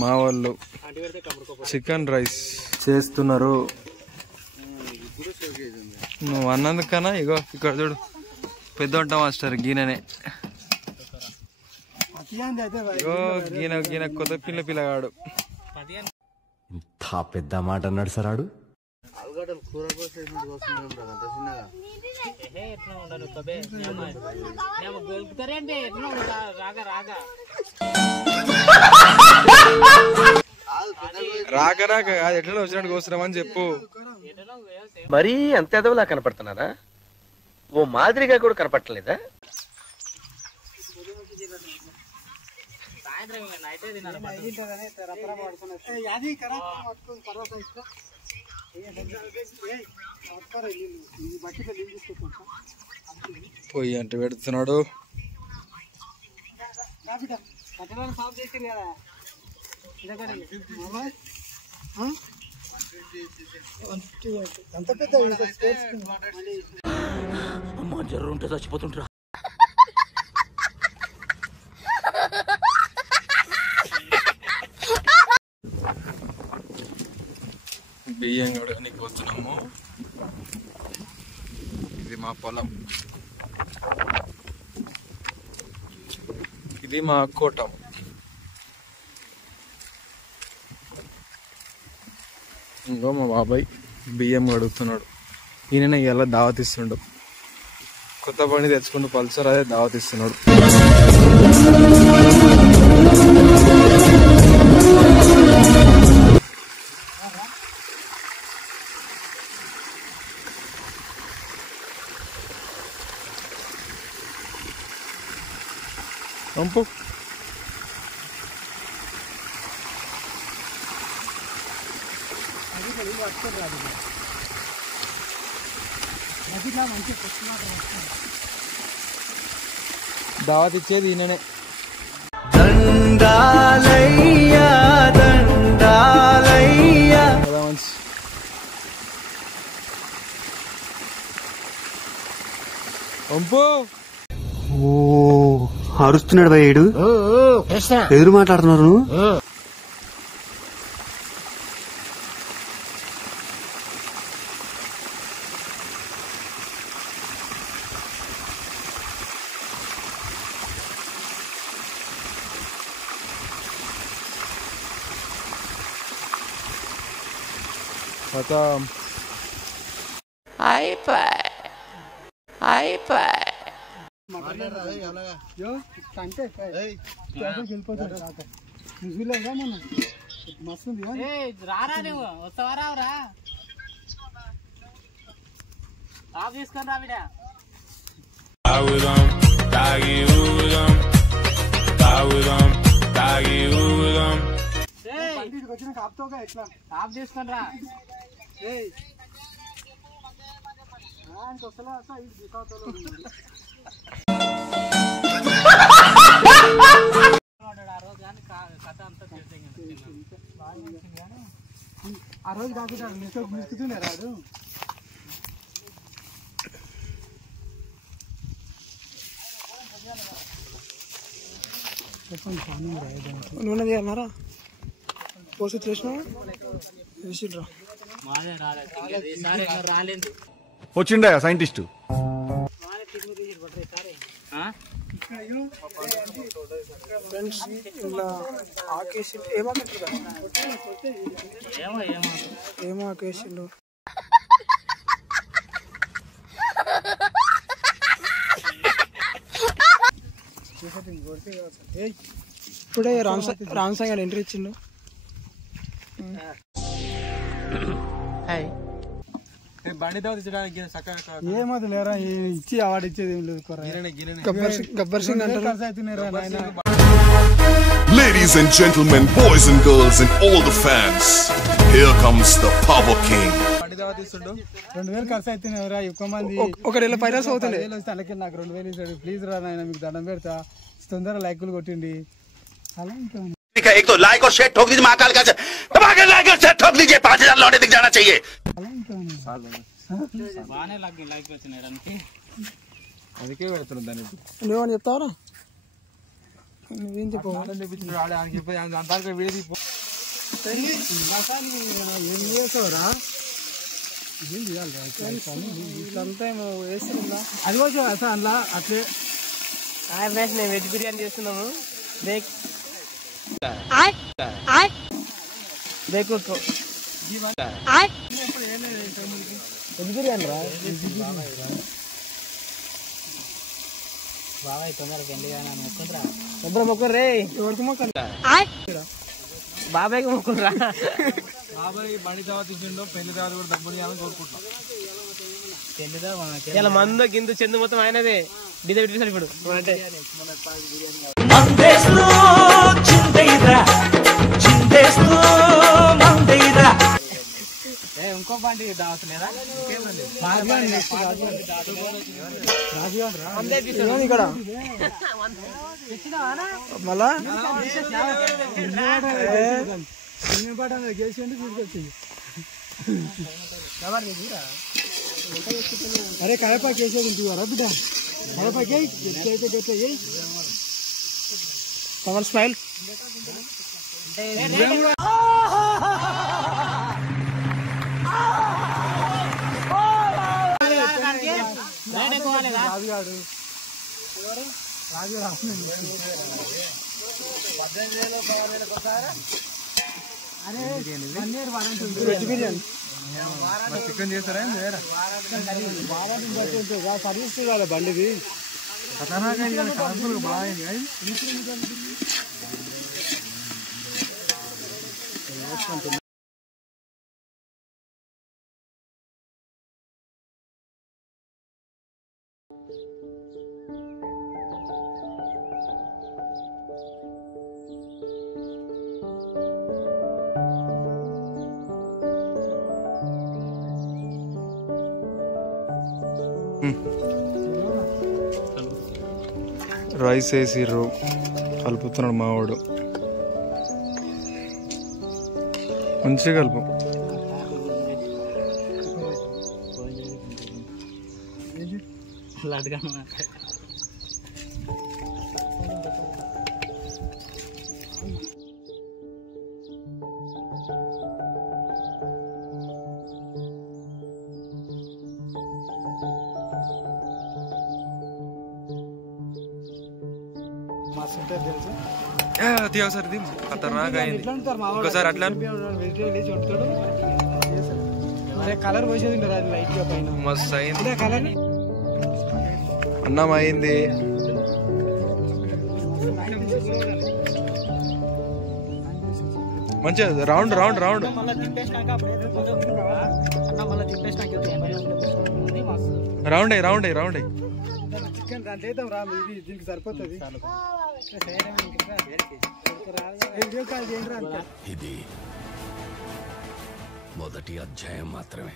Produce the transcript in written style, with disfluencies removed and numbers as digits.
మా వాళ్ళు chicken rice చేస్తున్నారు. నువ్వు అన్నందుకన్నా ఇగో ఇక్కడ చూడు పెద్ద వంట మాస్టర్ గీననే. ఇగో గీన గీన కొత్త పిల్లగాడు. ఇంత పెద్ద మాట అన్నాడు సార్ ఆడు. రాక రాక అది ఎట్లా వచ్చినట్టు కోస్తున్నామని చెప్పు. మరీ అంత ఎదవలా కనపడుతున్నారా? ఓ మాదిరిగా కూడా కనపడలేదా? పొయ్యి అంటే పెడుతున్నాడు. అమ్మా జర్ర ఉంటే చచ్చిపోతుంటా. బియ్యం కడగడానికి వస్తున్నాము. ఇది మా పొలం, ఇది మా కోటం. ఇంకో మా బాబాయ్ బియ్యం కడుగుతున్నాడు. ఈయన ఇలా దావతిస్తుండు. కొత్త బండి తెచ్చుకుంటూ పల్సర్ అదే దావతిస్తున్నాడు. పంపు దావత్ ఇచ్చేది ఈయననే. దండాలయ్యా దండాలయ్యా. పంపు ఓ అరుస్తున్నాడు భయ్యుడు. ఎదురు మాట్లాడుతున్నారు. రారా నువ్వు వస్తావా రావురా ఆఫ్ తీసుకొని రా బిడ్డ. ఆఫ్ తీసుకొని రా. ఆ రోజు కాకుండా మిక్కుతూనే రాదు. నూనె తీయాలన్నారా? పోసి చేసినా వేసిడ్రా. రాలేదు వచ్చిండా సైంటిస్ట్. ఏమో ఆకేసిండు. ఇప్పుడే రామ్ సాయి గారు ఎంట్రీ ఇచ్చిండు. ఏమది లేరా ఇచ్చి అవార్డు ఇచ్చేది ఏం లేదు. గబ్బర్ సింగ్ అంటారు. Ladies and gentlemen, boys and girls and all the fans, here comes the Power King. 2000 ఖర్చు అవుతున్నారా? ఎక్కువ మంది ఒకటి పైరస్ అవుతుంది. తనకి నాకు 2000 ఇచ్చాడు. ప్లీజ్ రా నాయన మీకు దండం పెడతా. తొందరగా లైకులు కొట్టిండి. అలా ఇంకా एक तो लाइक और शेयर ठोक दीजिए महाकाल का धमाके लाइक और शेयर ठोक दीजिए 5000 लौटे दिख जाना चाहिए. బాగానే లైక్ వచ్చినాయి. అందుకే పెడుతున్నాను దాన్ని. నువ్వని చెప్తావరా? నువ్వేం చెప్పు అంతా వీడి ఏం చేసావురా ఏం చేయాలి అంతా వేస్తుందా అది కొంచెం అసలు అందులో అట్లే నేను వెజ్ బిర్యానీ చేస్తున్నాము వెజ్ బిర్యానీ రా బాబాయ్ తొందరగా మొక్కరా మొక్కరు రే ఎవరికి మొక్కలు బాబాయ్కి మొక్కరా బాబాయ్ బండి దావా తీసిండో పెళ్లి దావా కూడా డబ్బులు ఇవ్వాలని కోరుకుంటున్నాం. ఇలా మందు గిందు చెందు మొత్తం ఆయనదే డిజే పెట్టేసాడు ఇప్పుడు అంటే ఇంకో బండి దావత్ లేదా ఇక్కడ మళ్ళా గేసి తీసుకొచ్చి అరే కడపాకి వేసేది ఉంటుందా బిడ్డ కడపాకి అయితే గట్ట పవన్ స్మైల్ రాజుగాడు చికెన్ చేస్తారా సర్వీస్ చూడాలి బండిది రైస్ వేసిర్రు కలుపుతున్నాడు మావాడు మంచిగా కలుపు ఒకసారి ఖతర్నాక్ అయింది ఒకసారి అట్లా కలర్ పోసేది లైట్ గా పైన మస్తు అయింది కలర్ అన్నం అయింది మంచిగా రౌండ్ రౌండ్ రౌండ్ రౌండ్ అయ్యి రౌండ్ అయ్యి రౌండ్ అయ్యి చికెన్ దాంట్లో వేద్దాం రా ఇది దీనికి సరిపోతుంది వీడియో కాల్ చేయండి రా ఇది మొదటి అధ్యాయం మాత్రమే.